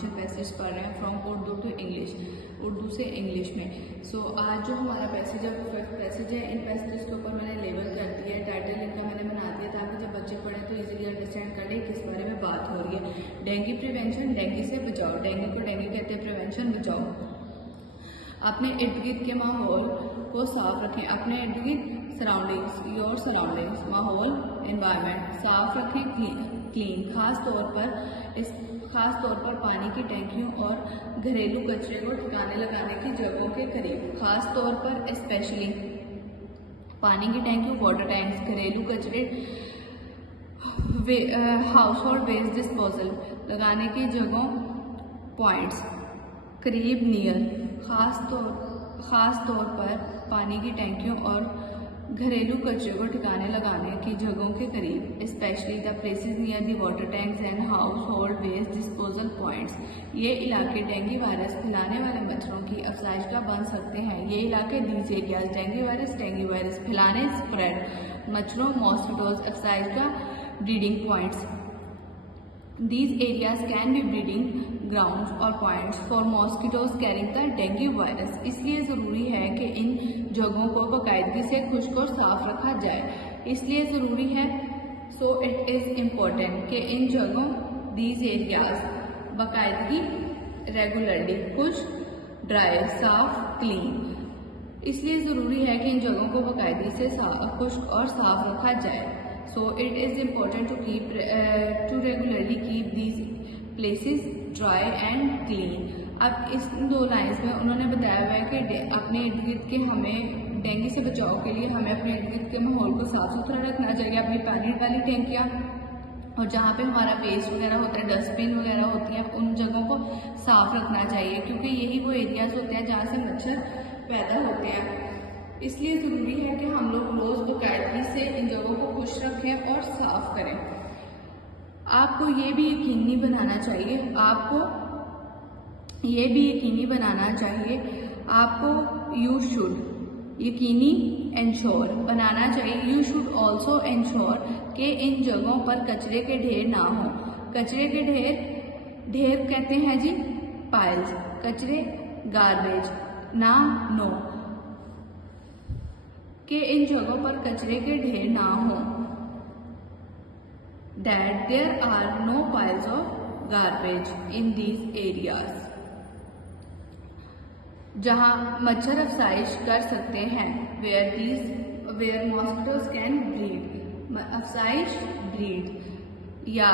Translation passage पढ़ रहे हैं from Urdu to English, Urdu से इंग्लिश में। सो आज जो हमारा पैसेज है फिफ्थ पैसेज है। इन पैसेज के ऊपर मैंने लेबल कर दिया है, टाइटल इनका मैंने बना दिया ताकि जब बच्चे पढ़ें तो इजीली अंडरस्टैंड कर ले किस बारे में बात हो रही है। डेंगू प्रिवेंशन, डेंगू से बचाओ। डेंगू को डेंगू कहते हैं, प्रिवेंशन बचाओ। अपने इर्द गिर्द के माहौल को साफ रखें। अपने इर्द गिर्द सराउंडिंग्स, योर सराउंडिंग्स, माहौल, एनवायरनमेंट साफ रखें, क्लीन। खास तौर पर पानी की टैंकियों और घरेलू कचरे को ठिकाने लगाने की जगहों के करीब। खास तौर पर स्पेशली पानी की टैंकियों, वाटर टैंक्स, घरेलू कचरे, हाउस होल्ड वेस्ट डिस्पोजल लगाने की जगहों, पॉइंट्स, करीब, नियर। खास तौर पर पानी की टैंकियों और घरेलू कचरे को ठिकाने लगाने की जगहों के करीब, specially the places near the water tanks and household waste disposal points. ये इलाके डेंगू वायरस फैलाने वाले मच्छरों की अफजाइश का बन सकते हैं। ये इलाके दीज एरियाज डेंगू वायरस फैलाने, स्प्रेड मच्छरों, मॉस्किटोज अफजाइश का breeding points. These areas can be breeding grounds or points for mosquitoes carrying the dengue virus। इसलिए ज़रूरी है कि इन जगहों को बाकायदगी से खुश्क और साफ रखा जाए। इसलिए ज़रूरी है, सो इट इज़ इम्पोर्टेंट कि इन जगहों, these areas, बाकायदगी, रेगुलरली, खुश्क, ड्राई, साफ, क्लीन। इसलिए ज़रूरी है कि इन जगहों को बाकायदगी से खुश्क और साफ रखा जाए। So it is important to regularly keep these places dry and clean। अब इस दो लाइन्स में उन्होंने बताया हुआ है कि अपने इर्द गिर्द के हमें डेंगू से बचाव के लिए हमें अपने इर्द गिर्द के माहौल को साफ सुथरा रखना चाहिए। अपनी पानी वाली टैंकियाँ और जहाँ पे हमारा वेस्ट वगैरह होता है, डस्टबिन वगैरह होती हैं, उन जगहों को साफ रखना चाहिए क्योंकि यही वो एरियाज होते हैं जहाँ से मच्छर पैदा होते हैं। इसलिए ज़रूरी है कि हम लोग रोज़ बाकायदगी से इन जगहों को खुश रखें और साफ करें। आपको ये भी यकीनी बनाना चाहिए, यू शुड यकीनी इंश्योर बनाना चाहिए। यू शुड ऑल्सो इंश्योर कि इन जगहों पर कचरे के ढेर ना हो। कचरे के ढेर कहते हैं जी पाइल्स, कचरे गार्बेज, ना नो, कि इन जगहों पर कचरे के ढेर ना हो। That there are no piles of garbage in these areas। जहाँ मच्छर अफजाइश कर सकते हैं, where mosquitoes can breed, अफजाइश ब्रीड, या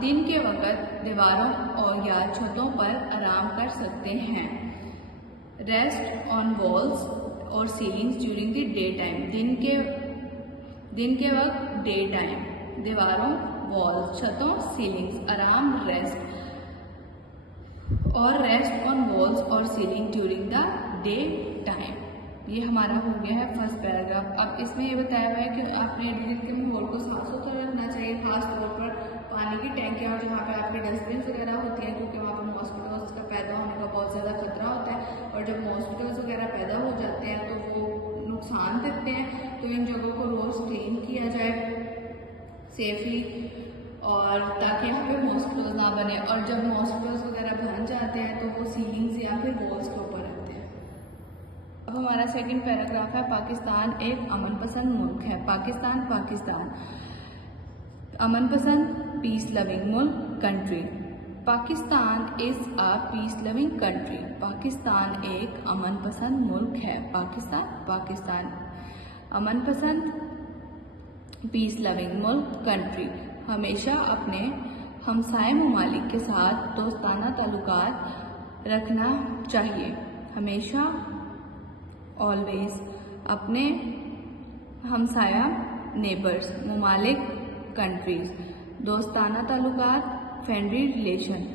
दिन के वक़्त दीवारों और या छतों पर आराम कर सकते हैं। रेस्ट ऑन वॉल्स और ceilings during the day time, दिन के वक्त डे टाइम, दीवारों, वॉल्स, छतों, सीलिंग्स, आराम, रेस्ट ऑन वॉल्स और ceiling during the day time. ये हमारा हो गया है फर्स्ट पैराग्राफ। अब इसमें ये बताया हुआ है कि अपने इर्द गिर्द के माहौल को साफ सुथरा रखना चाहिए, खास तौर पर पानी की टैंकियाँ और जहाँ पे आपके डस्टबिन वगैरह होती हैं क्योंकि वहाँ पर मॉस्किटोज का पैदा होने का बहुत ज़्यादा खतरा होता है और जब मॉस्किटोज वगैरह पैदा हो जाते हैं तो वो नुकसान देते हैं। तो इन जगहों को रोज़ क्लीन किया जाए सेफली और ताकि यहाँ पे मॉस्किटोज ना बने, और जब मॉस्किटोज वगैरह बन जाते हैं तो वो सीलिंग्स या फिर वॉल्स के ऊपर रहते हैं। अब हमारा सेकंड पैराग्राफ है, पाकिस्तान एक अमन पसंद मुल्क है। पाकिस्तान अमन पसंद, पीस लविंग मुल्क, country. Pakistan is a peace loving country. Pakistan एक अमन पसंद मुल्क है। पाकिस्तान अमन पसंद, पीस लविंग मुल्क, कंट्री। हमेशा अपने हमसाए ममालिक के साथ दोस्ताना ताल्लुकात रखना चाहिए। हमेशा, ऑलवेज, अपने हमसाया, नेबर्स, ममालिक, कंट्रीज, दोस्ताना ताल्लुकात, friendly relation.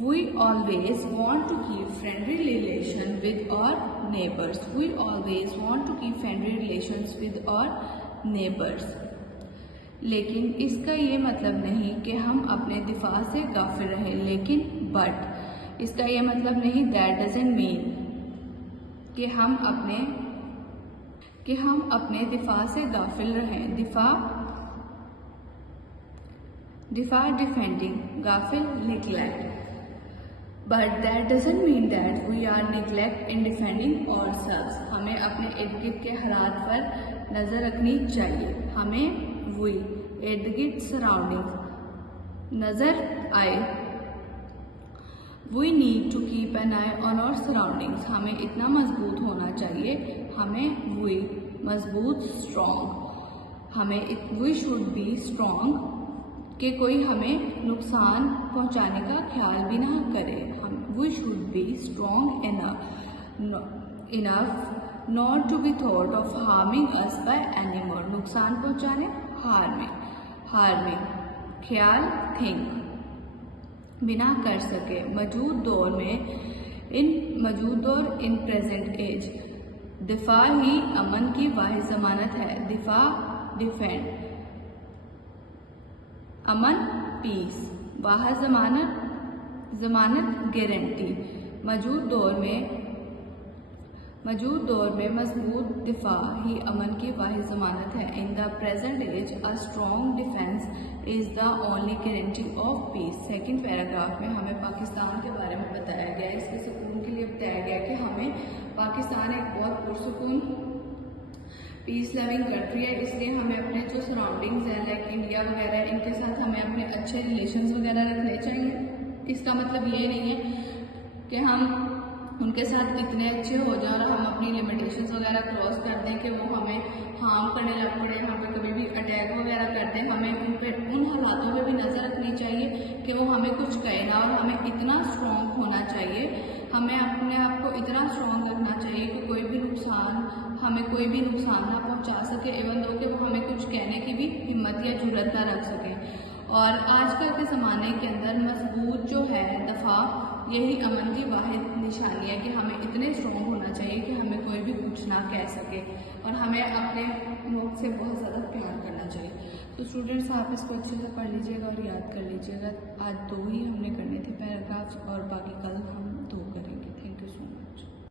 We always want to keep friendly relation with our neighbors। We always want to keep friendly relations with our neighbors। लेकिन इसका ये मतलब नहीं कि हम अपने दिफा से गाफिल रहें, लेकिन बट इसका ये मतलब नहीं, दैट डजंट मीन कि हम अपने दिफा से गाफिल रहें। दिफा डिफेंडिंग, गाफिल neglect. But that doesn't mean that we are neglect in defending ourselves. हमें अपने इर्द गिर्द के हालात पर नज़र रखनी चाहिए। हमें वी इर्द गिर्द सराउंडिंग्स नज़र आए। We need to keep an eye on our surroundings. हमें इतना मजबूत होना चाहिए। हमें वी मजबूत स्ट्रॉन्ग। हमें वी शुड बी स्ट्रॉन्ग कि कोई हमें नुकसान पहुंचाने का ख्याल भी ना करे। हम we should be strong enough not to be thought of harming us by any more. नुकसान पहुंचाने हार्मिंग ख्याल थिंक बिना कर सके। मौजूद दौर इन प्रेजेंट एज। दिफा ही अमन की वाहिद जमानत है। दिफा डिफेंड, अमन पीस, वाहिद जमानत गारंटी। मौजूद दौर में मजबूत दिफा ही अमन की वाहिद जमानत है। In the present age a strong defence is the only guarantee of peace. Second paragraph में हमें पाकिस्तान के बारे में बताया गया है। इसके सुकून के लिए बताया गया कि हमें पाकिस्तान एक बहुत पुरसुकून पीस लविंग कंट्री है, इसलिए हमें अपने जो सराउंडिंग्स हैं लाइक इंडिया वगैरह, इनके साथ हमें अपने अच्छे रिलेशंस वगैरह रखने चाहिए। इसका मतलब ये नहीं है कि हम उनके साथ इतने अच्छे हो जाए और हम अपनी लिमिटेशंस वगैरह क्रॉस कर दें कि वो हमें हार्म करने लग पड़े, हम पे कभी भी अटैक वगैरह कर दें। हमें उन हालातों पे भी नज़र रखनी चाहिए कि वो हमें कुछ कहे ना, और हमें इतना स्ट्रॉन्ग होना चाहिए। हमें अपने आप को इतना स्ट्रॉन्ग रखना चाहिए कि हमें कोई भी नुकसान ना पहुंचा सके, एवं दो कि वो हमें कुछ कहने की भी हिम्मत या जुर्रत ना रख सके। और आजकल के ज़माने के अंदर मजबूत जो है दफ़ा, यही अमन की वाहिद निशानी है कि हमें इतने स्ट्रॉन्ग होना चाहिए कि हमें कोई भी कुछ ना कह सके, और हमें अपने मुल्क से बहुत ज़्यादा प्यार करना चाहिए। तो स्टूडेंट्स, आप इसको अच्छे से पढ़ लीजिएगा और याद कर लीजिएगा। आज 2 ही हमने करने थे पैराग्राफ्स और बाकी कल हम 2 करेंगे। Thank you so much.